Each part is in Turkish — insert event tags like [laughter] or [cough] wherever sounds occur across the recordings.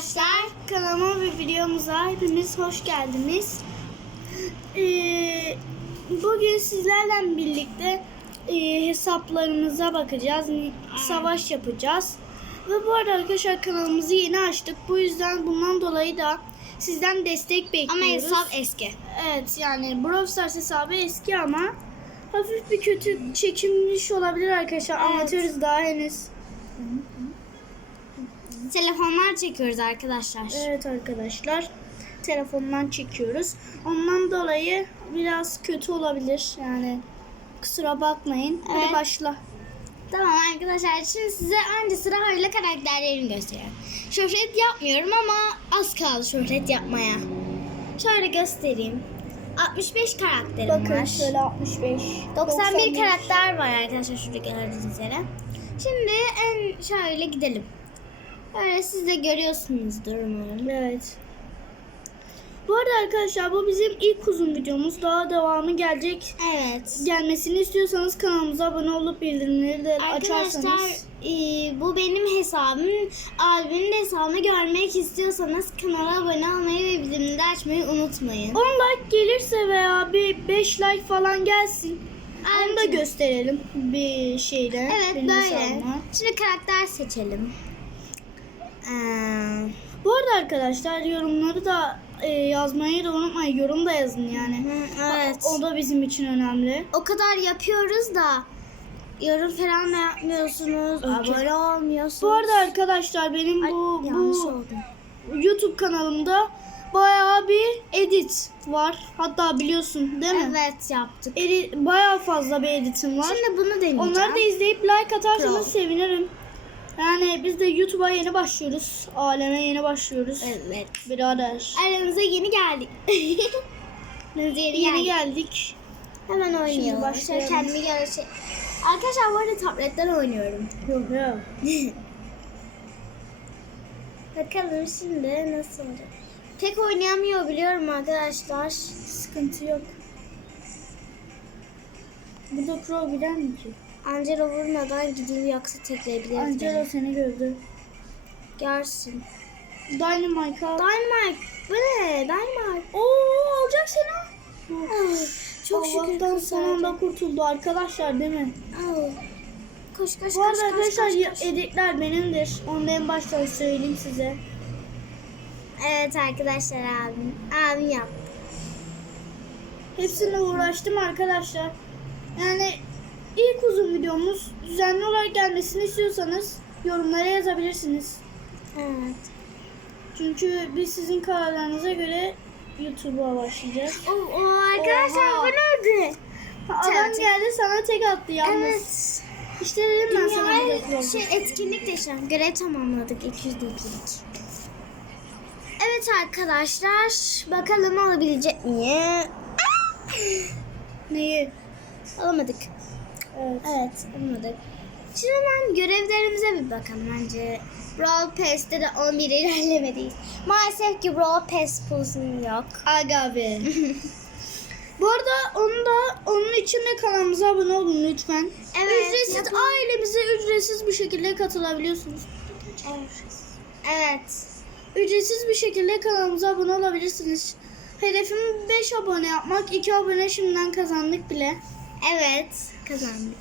arkadaşlar. Kanalıma ve videomuza hepiniz hoş geldiniz. Ee, bugün sizlerle birlikte e, hesaplarımıza bakacağız. Savaş yapacağız. Ve bu arada arkadaşlar kanalımızı yeni açtık. Bu yüzden bundan dolayı da sizden destek bekliyoruz. Ama hesap eski. Evet yani Brawl Stars hesabı eski ama hafif bir kötü çekilmiş olabilir arkadaşlar. Evet. Amatörüz daha henüz. Telefonlar çekiyoruz arkadaşlar. Evet arkadaşlar. Telefondan çekiyoruz. Ondan dolayı biraz kötü olabilir. Yani kusura bakmayın. Evet. Hadi başla. Tamam arkadaşlar şimdi size önce sıra öyle karakterlerimi gösteriyorum. Şöhret yapmıyorum ama az kaldı şöhret yapmaya. Şöyle göstereyim. 65 karakterim Bakın var. şöyle 65. 91 karakter var arkadaşlar şurada gördüğünüz üzere. Şimdi en şöyle gidelim. Böyle siz de görüyorsunuzdur umarım. Evet. Bu arada arkadaşlar bu bizim ilk uzun videomuz. Daha devamı gelecek. Evet. Gelmesini istiyorsanız kanalımıza abone olup bildirimleri de Arkadaşlar açarsanız. e, bu benim hesabım. Abimin hesabını görmek istiyorsanız kanala abone olmayı ve bildirimleri açmayı unutmayın. 10 like gelirse veya bir 5 like falan gelsin. Onu da gösterelim bir şeyde. Evet böyle. hesabıma. Şimdi karakter seçelim. Ee, Bu arada arkadaşlar yorumları da e, yazmayı da unutmayın. Yorum da yazın yani. hı, evet. O da bizim için önemli. O kadar yapıyoruz da yorum falan da yapmıyorsunuz. Abone olmuyorsunuz. Bu arada arkadaşlar benim Ay, bu bu oldu. YouTube kanalımda bayağı bir edit var. Hatta biliyorsun değil mi? Evet yaptık. Edit, bayağı fazla bir editim var. Şimdi bunu deneyeceğim. Onları da izleyip like atarsanız Kral. sevinirim. Yani biz de YouTube'a yeni başlıyoruz. Aleme yeni başlıyoruz. Evet. Birader. Aramıza yeni geldik. [laughs] Aramıza yeni, Yeni geldik. geldik. Hemen oynayalım. başlayalım. Şöyle kendimi göre Arkadaşlar bu arada tabletten oynuyorum. Yok yok. [laughs] Bakalım şimdi nasıl olacak. Tek oynayamıyor biliyorum arkadaşlar. Sıkıntı yok. Burada Crow gider mi ki? Angelo vurmadan gideyim yoksa tekleyebiliriz. Angelo beni. seni gördü. Görsün. Dynamite al. Dynamite. Bu ne? Dynamite. Oo alacak seni. Çok şükür Allah'tan son kurtardı. anda kurtuldu arkadaşlar değil mi? Ah. Koş koş Bu arada koş, arkadaşlar koş, koş. editler benimdir. Onu en baştan söyleyeyim size. Evet arkadaşlar abim. Abim yap. Hepsine uğraştım arkadaşlar. Yani ilk uzun videomuz düzenli olarak gelmesini istiyorsanız yorumlara yazabilirsiniz. Evet. Çünkü biz sizin kararlarınıza göre YouTube'a başlayacağız. O, o arkadaşlar Oha. bu neydi? Adam geldi sana tek attı yalnız. Evet. İşte dedim ben sana bir şey etkinlik de şu an. Görev tamamladık 200 dakikalık. Evet arkadaşlar bakalım alabilecek miyim? Neyi? Alamadık. Evet. Evet alamadık. Şimdi hemen görevlerimize bir bakalım bence. Brawl Pass'te de 11 ilerlemedeyiz. Maalesef ki Brawl Pass pulsum yok. Aga be. [laughs] Bu arada onu da onun için de kanalımıza abone olun lütfen. Evet, Ücretsiz yapın. ailemize ücretsiz bir şekilde katılabiliyorsunuz. Evet. Ücretsiz bir şekilde kanalımıza abone olabilirsiniz. Hedefim 5 abone yapmak. 2 abone şimdiden kazandık bile. Evet. Kazandık.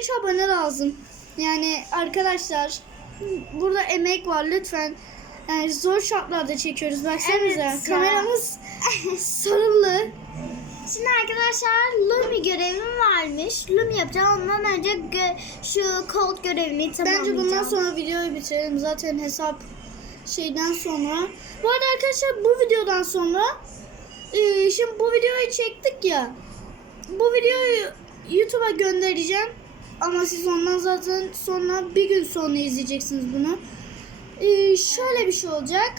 3 abone lazım. Yani arkadaşlar burada emek var lütfen. Yani zor şartlarda çekiyoruz. Baksanıza Evet kameramız [laughs] sarılı. Şimdi arkadaşlar Lumi görevim varmış. Lumi yapacağım. Ondan önce şu kod görevini tamamlayacağım. Bence bundan sonra videoyu bitirelim. Zaten hesap şeyden sonra. Bu arada arkadaşlar bu videodan sonra e, şimdi bu videoyu çektik ya. Bu videoyu YouTube'a göndereceğim. Ama siz ondan zaten sonra bir gün sonra izleyeceksiniz bunu. E, şöyle bir şey olacak.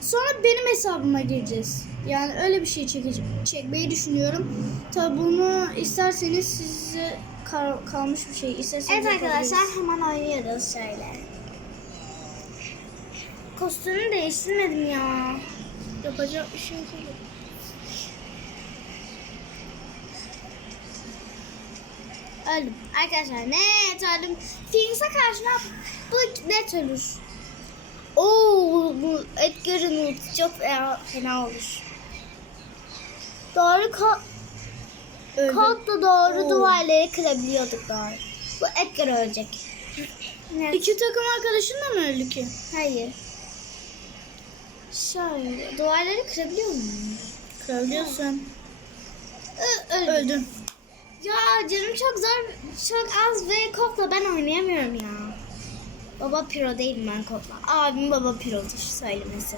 Sonra benim hesabıma gireceğiz. Yani öyle bir şey çekeceğim, çekmeyi düşünüyorum. Tabi bunu isterseniz size kal- kalmış bir şey. İsterseniz Evet arkadaşlar hemen oynuyoruz şöyle. Kostümü değiştirmedim ya. Yapacak bir şey yok. Öldüm. Arkadaşlar net öldüm. Phoenix'e karşı ne yap- Bu net ölür. Oo bu, Edgar'ın ulti çok fena, fena olur. Doğru ko kodla doğru Oo. duvarları kırabiliyorduk doğru. Bu Edgar ölecek. Ne? İki takım arkadaşın da mı öldü ki? Hayır. Şöyle duvarları kırabiliyor muyum? Kırabiliyorsun. Ö- öldüm. Öldün. Ya canım çok zor, çok az ve kopla ben oynayamıyorum ya. Baba piro değilim ben kopla. Abim baba pirodur söylemesi.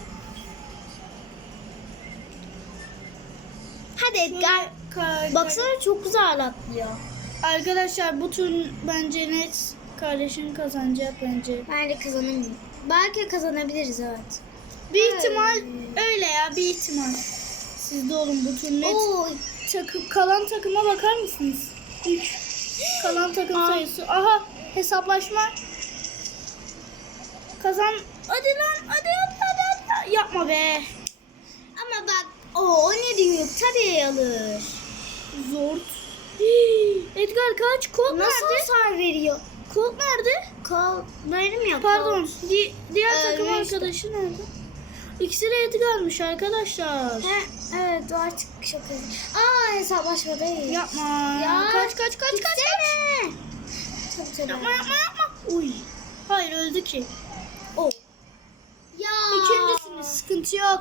Hadi Edgar. Baksana çok güzel atlıyor. Arkadaşlar bu tur bence net kardeşin kazanacak bence. Bence kazanamıyorum. Belki kazanabiliriz evet. Bir ihtimal öyle ya bir ihtimal. Siz de olun bu tur net. Oo, Takım, kalan takıma bakar mısınız? 3. Kalan takım Aa. sayısı. Aha hesaplaşma. Kazan. Hadi lan hadi hadi hadi. hadi. Yapma be. ama bak o, o ne diyor? Tabii alır. Zor. Edgar kaç? Kod Nasıl nerede? hasar veriyor? Kod nerede? Kol benim yok. Pardon. Di- diğer takım Ölmüştü. arkadaşı nerede? İkisi de Edgar'mış arkadaşlar. He, evet o artık çok hızlı. Aa hesaplaşma değil. Yapma. Ya, Kaç kaç kaç kaç. Gitsene. Çok güzel. Yapma yapma yapma. Uy. Hayır öldü ki. O. Ya. İkincisiniz sıkıntı yok.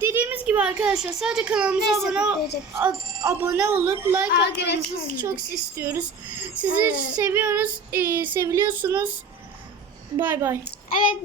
Dediğimiz gibi arkadaşlar sadece kanalımıza Neyse, abone, a- abone olup like atmanızı çok istiyoruz. Sizi Evet. seviyoruz, ee, seviliyorsunuz. Bay bay. Evet